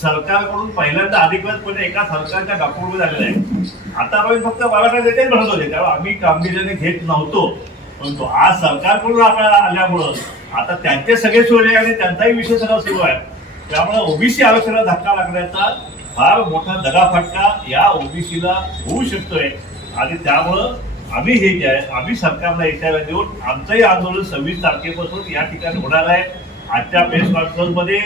सरकारकडून पहिल्यांदा अधिकृतपणे म्हणजे एका सरकारच्या डॉक्युमेंट झालेला आहे. आतापर्यंत फक्त मराठा नेते म्हणत होते त्यामुळे आम्ही गांभीर्याने घेत नव्हतो. परंतु आज सरकारकडून आपल्याला आल्यामुळं आता त्यांचे सगळे सोयरे आणि त्यांचाही विषय सगळा सुरू आहे. त्यामुळे ओबीसी आरक्षणाला धक्का लागण्याचा फार मोठा दगाफटका या ओबीसीला होऊ शकतोय. आणि त्यामुळं आम्ही हे जे आहे आम्ही सरकारला इशारा देऊन आमचंही आंदोलन सव्वीस तारखेपासून या ठिकाणी होणार आहे. आजच्या प्रेस कॉन्फरन्समध्ये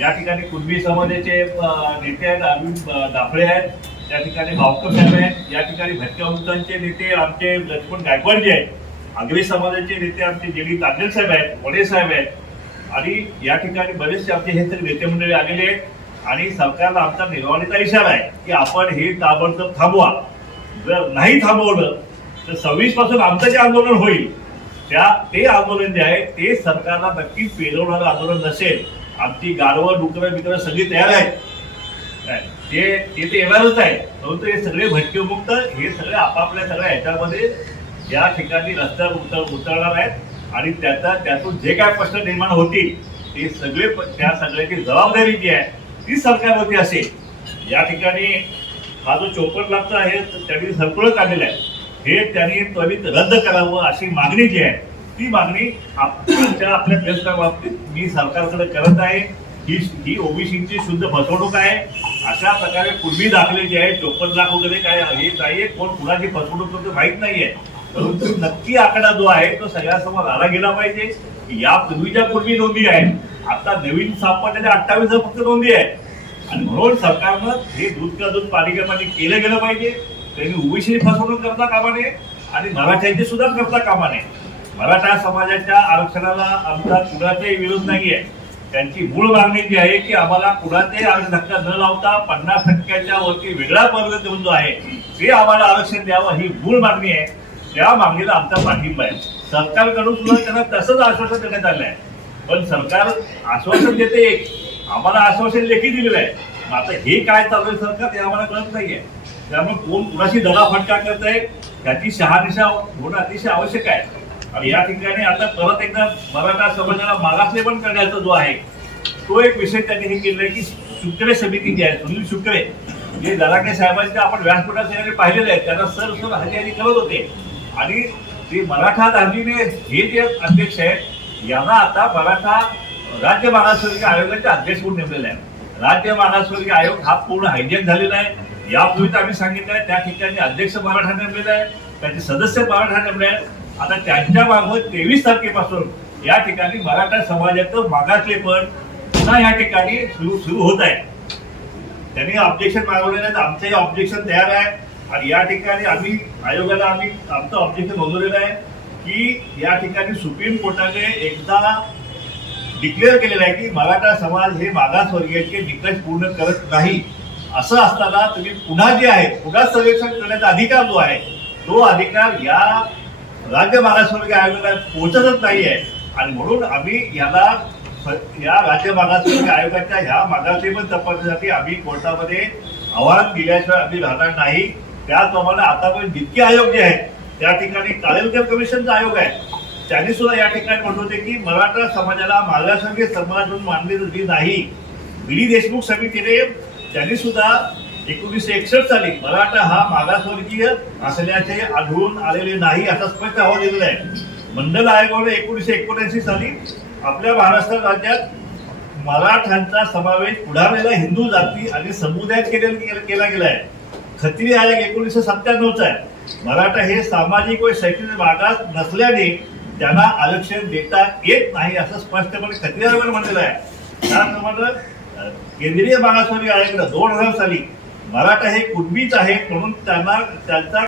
या ठिकाणी कुणबी समाजाचे नेते आहेत अरविंद दाफळे आहेत त्या ठिकाणी भावकर साहेब आहेत या ठिकाणी भटक्या वृत्तांचे नेते आमचे लक्ष्मण गायकवाड जे आहेत आगरी समाजाचे नेते आमचे जे डी तांडेल साहेब आहेत वडे साहेब आहेत आणि या ठिकाणी बरेचसे आमचे हे तरी नेते मंडळी आलेले आहेत आणि सरकारला आमचा निर्वाणीचा इशारा आहे की आपण हे ताबडतोब थांबवा. जर नाही थांबवलं तर सव्वीसपासून आमचं जे आंदोलन होईल त्या ते आंदोलन जे आहे ते सरकारला नक्कीच पेलवणारं आंदोलन नसेल. आमची गारवं डुकरं बिकरं सगळी तयार आहेत. काय? ते ते येणारच आहे. परंतु हे सगळे भटकेमुक्त हे सगळे आपापल्या सगळ्या ह्याच्यामध्ये या ठिकाणी रस्त्यावर उतर उतरणार आहेत. आणि त्याचा त्यातून जे काय प्रश्न निर्माण होतील ते सगळे प- त्या सगळ्याची जबाबदारी जी आहे ती सरकारवरती असेल. या ठिकाणी हा जो चोपन्न लाखचा आहे त्यांनी सर्क्युलर काढलेला आहे. हे त्यांनी त्वरित रद्द करावं अशी मागणी जी आहे ती मागणी आपल्या आपल्या प्रयत्ना बाबतीत मी सरकारकडे करत आहे. ही ही ओबीसीची शुद्ध फसवणूक आहे. अशा प्रकारे पूर्वी दाखले जे आहे चोपन्न लाख वगैरे काय हे नाहीये. कोण कुणाची फसवणूक करतो माहीत नाहीये. परंतु नक्की आकडा जो आहे तो सगळ्यासमोर आला गेला पाहिजे. या पूर्वीच्या पूर्वी नोंदी आहेत. आता नवीन सापडण्याच्या अठ्ठावीस फक्त नोंदी आहेत. आणि म्हणून सरकारनं हे दूध का दूध पालिकेमध्ये केलं गेलं पाहिजे. त्यांनी ओबीसी फसवणूक करता कामा नये. आणि मराठ्यांची सुद्धा करता कामा नये. मराठा समाजाच्या आरक्षणाला आमचा कुणाचाही विरोध नाहीये. त्यांची मूळ मागणी जी आहे की आम्हाला कुणाचाही आरक्षण धक्का न लावता पन्नास टक्क्याच्या वरती वेगळा वर्ग देऊन जो आहे ते आम्हाला आरक्षण द्यावं ही मूळ मागणी आहे. त्या मागणीला आमचा पाठिंबा आहे. सरकारकडून सुद्धा त्यांना तसंच आश्वासन देण्यात आलं आहे. पण सरकार आश्वासन देते एक. आम्हाला आश्वासन लेखी दिलेलं आहे. आता हे काय चालू आहे सरकार ते आम्हाला कळत नाहीये. त्यामुळे कोण कुणाशी दगाफटका करत आहे त्याची शहानिशा होणं अतिशय आवश्यक आहे. आणि या ठिकाणी आता परत एकदा मराठा समाजाला मागासले पण करण्याचा जो आहे तो एक विषय त्यांनी हे केलेला आहे की शुक्रे समिती जी आहे सुनील शुक्रे जे दलाके साहेबांच्या आपण व्यासपीठात येणारे पाहिलेले आहेत त्यांना सर सर हजेरी करत होते. आणि ते मराठा धार्मीने हे जे अध्यक्ष आहेत यांना आता मराठा राज्य मागासवर्गीय आयोगाचे अध्यक्ष म्हणून नेमलेले आहे राज्य मागासवर्गीय आयोग हा पूर्ण हायजेक झालेला आहे. यापूर्वीच आम्ही सांगितलं आहे त्या ठिकाणी अध्यक्ष मराठा नेमलेला आहे त्याचे सदस्य मराठा नेमले आहेत. आता त्यांच्या मागं तेवीस तारखेपासून या ठिकाणी मराठा समाजाचं मागासले पण पुन्हा या ठिकाणी सुरू सुरू होत आहे. त्यांनी ऑब्जेक्शन मागवलेलं आहे तर आमचंही ऑब्जेक्शन तयार आहे. आणि या ठिकाणी आम्ही आयोगाला आम्ही आमचं ऑब्जेक्शन नोंदवलेलं आहे की या ठिकाणी सुप्रीम कोर्टाने एकदा डिक्लेअर केलेलं आहे की मराठा समाज हे मागासवर्गीयांचे निकष पूर्ण करत नाही. असं असताना तुम्ही पुन्हा जे आहे पुन्हा सर्वेक्षण करण्याचा अधिकार जो आहे तो अधिकार या राज्य मागासवर्गीय आयोगाला पोहोचतच नाहीये. आणि म्हणून आम्ही याला या राज्य मागासवर्गीय आयोगाच्या ह्या मागासले पण तपासण्यासाठी आम्ही कोर्टामध्ये आव्हान दिल्याशिवाय आम्ही राहणार नाही. त्याचप्रमाणे आतापर्यंत जितके आयोग जे आहेत त्या ठिकाणी काळेलकर कमिशनचा आयोग आहे. त्यांनी सुद्धा या ठिकाणी म्हणत होते की मराठा समाजाला मागासवर्गीय समाज म्हणून मानले नाही. बी देशमुख समितीने त्यांनी सुद्धा एकोणीसशे एकसष्ट साली मराठा हा मागासवर्गीय असल्याचे आढळून आलेले नाही असा स्पष्ट अहवाल दिलेला आहे. मंडल आयोगाने एकोणीसशे एकोणऐंशी साली आपल्या महाराष्ट्र राज्यात मराठ्यांचा समावेश पुढारलेला हिंदू जाती आणि समुदायात केलेला केला गेला आहे खत्री आयोग एकोणीसशे सत्त्याण्णवचा आहे. मराठा हे सामाजिक व शैक्षणिक मागास नसल्याने त्यांना आरक्षण देता येत नाही असं स्पष्टपणे खत्री आयोगाने म्हणलेलं आहे. त्याचप्रमाणे केंद्रीय मागासवर्गीय आयोगाने दोन हजार साली मराठा हे कुणबीच आहे म्हणून त्यांना त्यांचा